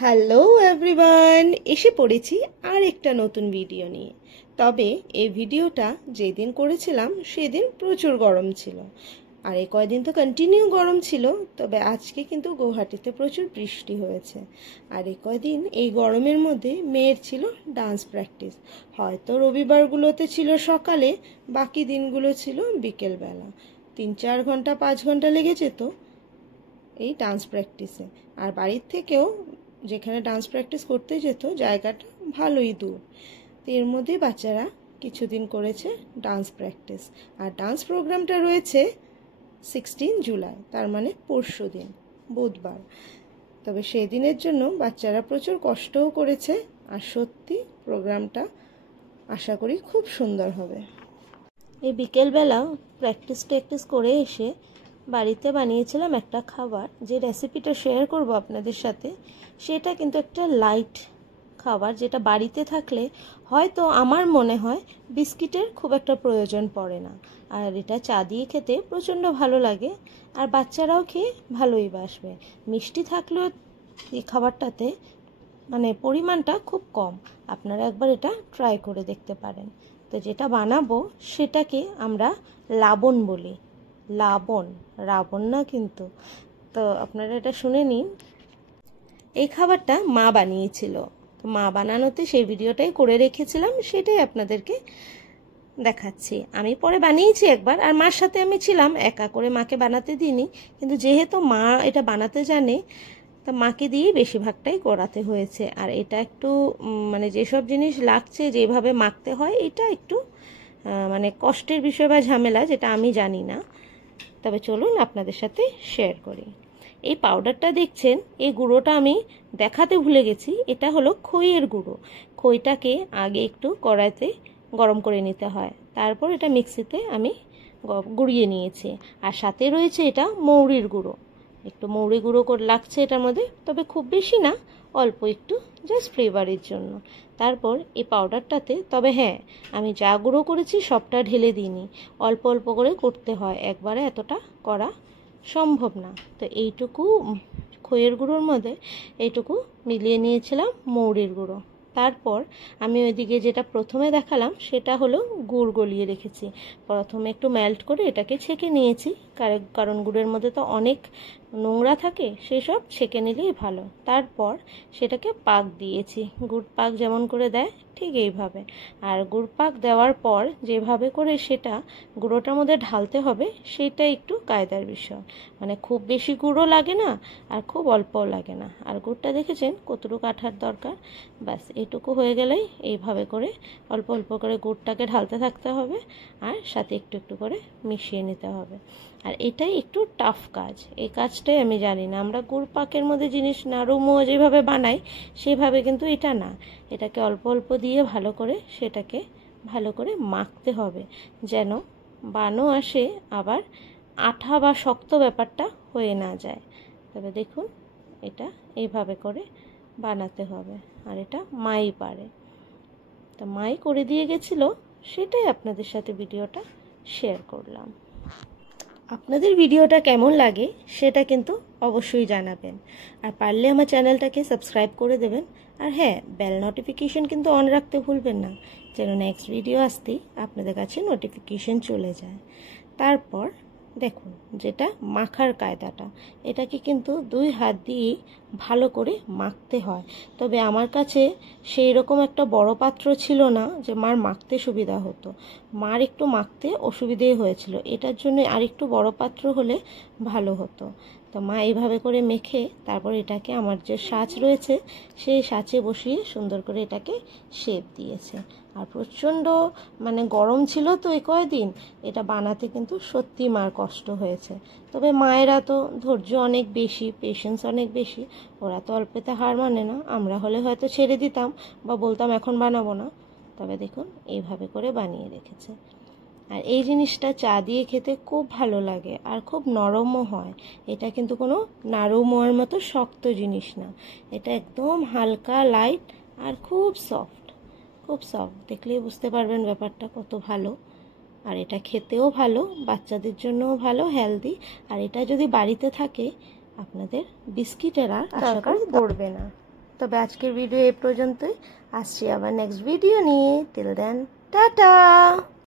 Hello everyone, এসে পড়েছি আর একটা নতুন ভিডিও নিয়ে। তবে এই ভিডিওটা যেদিন করেছিলাম সেদিন প্রচুর গরম ছিল, আর এই কয়দিন তো কন্টিনিউ গরম ছিল। তবে আজকে কিন্তু গুয়াহাটিতে প্রচুর বৃষ্টি হয়েছে, আর এই কয়দিন এই গরমের মধ্যে মেয়ের ছিল ডান্স প্র্যাকটিস। হয়তো রবিবারগুলোতে ছিল সকালে, বাকি দিনগুলো ছিল বিকেলবেলা। 3-4 ঘন্টা 5 ঘন্টা লেগে যেত এই ডান্স প্র্যাকটিসে। আর বাড়ির থেকেও যেখানে ডান্স প্র্যাকটিস করতে যেত জায়গাটা ভালোই দূর। তো এর মধ্যে বাচ্চারা কিছুদিন করেছে ডান্স প্র্যাকটিস, আর ডান্স প্রোগ্রামটা রয়েছে 16 জুলাই, তার মানে পরশু দিন, বুধবার। তবে সেই দিনের জন্য বাচ্চারা প্রচুর কষ্টও করেছে, আর সত্যি প্রোগ্রামটা আশা করি খুব সুন্দর হবে। এই বিকেলবেলা প্র্যাকটিস করে এসে বাড়িতে বানিয়েছিলাম একটা খাবার, যে রেসিপিটা শেয়ার করব আপনাদের সাথে। সেটা কিন্তু একটা লাইট খাবার, যেটা বাড়িতে থাকলে হয়তো আমার মনে হয় বিস্কিটের খুব একটা প্রয়োজন পড়ে না, আর এটা চা দিয়ে খেতে প্রচণ্ড ভালো লাগে, আর বাচ্চারাও খেয়ে ভালোই বাসবে। মিষ্টি থাকলেও এই খাবারটাতে মানে পরিমাণটা খুব কম। আপনারা একবার এটা ট্রাই করে দেখতে পারেন। তো যেটা বানাবো সেটাকে আমরা লাবণ বলি। লাবণ, রাবণ না কিন্তু। তো আপনারা এটা শুনে নিন। এই খাবারটা মা বানিয়েছিল, তো মা বানানোতে সেই ভিডিওটাই করে রেখেছিলাম, সেটাই আপনাদেরকে দেখাচ্ছি। আমি পরে বানিয়েছি একবার, আর মার সাথে আমি ছিলাম, একা করে মাকে বানাতে দিইনি। কিন্তু যেহেতু মা এটা বানাতে জানে, তা মাকে দিয়েই বেশিরভাগটাই করাতে হয়েছে। আর এটা একটু মানে যেসব জিনিস লাগছে যেভাবে মাখতে হয়, এটা একটু মানে কষ্টের বিষয় বা ঝামেলা, যেটা আমি জানি না। তবে চলুন আপনাদের সাথে শেয়ার করি। এই পাউডারটা দেখছেন, এই গুঁড়োটা আমি দেখাতে ভুলে গেছি। এটা হলো খইয়ের গুঁড়ো। খইটাকে আগে একটু কড়াইতে গরম করে নিতে হয়, তারপর এটা মিক্সিতে আমি গুঁড়িয়ে নিয়েছি। আর সাথে রয়েছে এটা মৌরির গুঁড়ো, একটু মৌরি গুঁড়ো করে লাগছে এটার মধ্যে, তবে খুব বেশি না, অল্প একটু, জাস্ট ফ্লেভারের জন্য। তারপর এই পাউডারটাতে, তবে হ্যাঁ, আমি যা গুঁড়ো করেছি সবটা ঢেলে দিইনি, অল্প অল্প করে করতে হয়, একবারে এতটা করা সম্ভব না। তো এইটুকু খইয়ের গুঁড়োর মধ্যে এইটুকু মিলিয়ে নিয়েছিলাম মৌরির গুঁড়ো। তারপর আমি ওইদিকে যেটা প্রথমে দেখালাম সেটা হলো গুড় গলিয়ে রেখেছি। প্রথমে একটু মেল্ট করে এটাকে ছেঁকে নিয়েছি, কারণ গুড়ের মধ্যে তো অনেক নোংরা থাকে, সেসব ছেঁকে নিলেই ভালো। তারপর সেটাকে পাক দিয়েছি, গুড় পাক যেমন করে দেয় ঠিক এইভাবে। আর গুড় পাক দেওয়ার পর যেভাবে করে সেটা গুঁড়োটার মধ্যে ঢালতে হবে, সেটা একটু কায়দার বিষয়। মানে খুব বেশি গুঁড়ো লাগে না, আর খুব অল্পও লাগে না। আর গুড়টা দেখেছেন কতটুকু আঠার দরকার, ব্যাস এইটুকু হয়ে গেলেই এইভাবে করে অল্প অল্প করে গুড়টাকে ঢালতে থাকতে হবে, আর সাথে একটু একটু করে মিশিয়ে নিতে হবে। আর এটাই একটু টাফ কাজ, এই কাজটাই আমি জানি না। আমরা গুড় পাকের মধ্যে জিনিস নাড়ু যেভাবে বানাই সেভাবে কিন্তু এটা না, এটাকে অল্প অল্প দিয়ে ভালো করে সেটাকে ভালো করে মাখতে হবে, যেন বানও আসে, আবার আঠা বা শক্ত ব্যাপারটা হয়ে না যায়। তবে দেখুন, এটা এইভাবে করে বানাতে হবে, আর এটা মাই পারে। তো মাই করে দিয়ে গেছিল, সেটাই আপনাদের সাথে ভিডিওটা শেয়ার করলাম। আপনাদের ভিডিওটা কেমন লাগে সেটা কিন্তু অবশ্যই জানাবেন, আর পারলে আমার চ্যানেলটাকে সাবস্ক্রাইব করে দেবেন। আর হ্যাঁ, বেল নোটিফিকেশন কিন্তু অন রাখতে ভুলবেন না, যেন নেক্সট ভিডিও আসতেই আপনাদের কাছে নোটিফিকেশন চলে যায়। তারপর দেখুন, যেটা মাখার কায়দাটা, এটাকে কিন্তু 2 হাত দিয়েই ভালো করে মাখতে হয়। তবে আমার কাছে সেই রকম একটা বড় পাত্র ছিল না যে মার মাখতে সুবিধা হতো, মার একটু মাখতে অসুবিধেই হয়েছিল, এটার জন্য আর একটু বড় পাত্র হলে ভালো হতো। তো মা এইভাবে করে মেখে তারপর এটাকে আমার যে সাঁচ রয়েছে সেই সাঁচে বসিয়ে সুন্দর করে এটাকে শেপ দিয়েছে। আর প্রচণ্ড মানে গরম ছিল তো এই কয়দিন, এটা বানাতে কিন্তু সত্যি মার কষ্ট হয়েছে। তবে মায়েরা তো ধৈর্য অনেক বেশি, পেশেন্স অনেক বেশি, ওরা তো অল্পেতে হার মানে না। আমরা হলে হয়তো ছেড়ে দিতাম বা বলতাম এখন বানাবো না। তবে দেখুন এইভাবে করে বানিয়ে রেখেছে। আর এই জিনিসটা চা দিয়ে খেতে খুব ভালো লাগে, আর খুব নরমও হয়। এটা কিন্তু কোনো নাড়ু মোয়ার মতো শক্ত জিনিস না, এটা একদম হালকা লাইট আর খুব সফট, খুব সফট। দেখলেই বুঝতে পারবেন ব্যাপারটা কত ভালো। আর এটা খেতেও ভালো, বাচ্চাদের জন্যও ভালো, হেলদি। আর এটা যদি বাড়িতে থাকে, আপনাদের বিস্কিটের আর দরকার পড়বে না। তবে আজকের ভিডিও এ পর্যন্তই, আসছি আবার নেক্সট ভিডিও নিয়ে। Till then tata.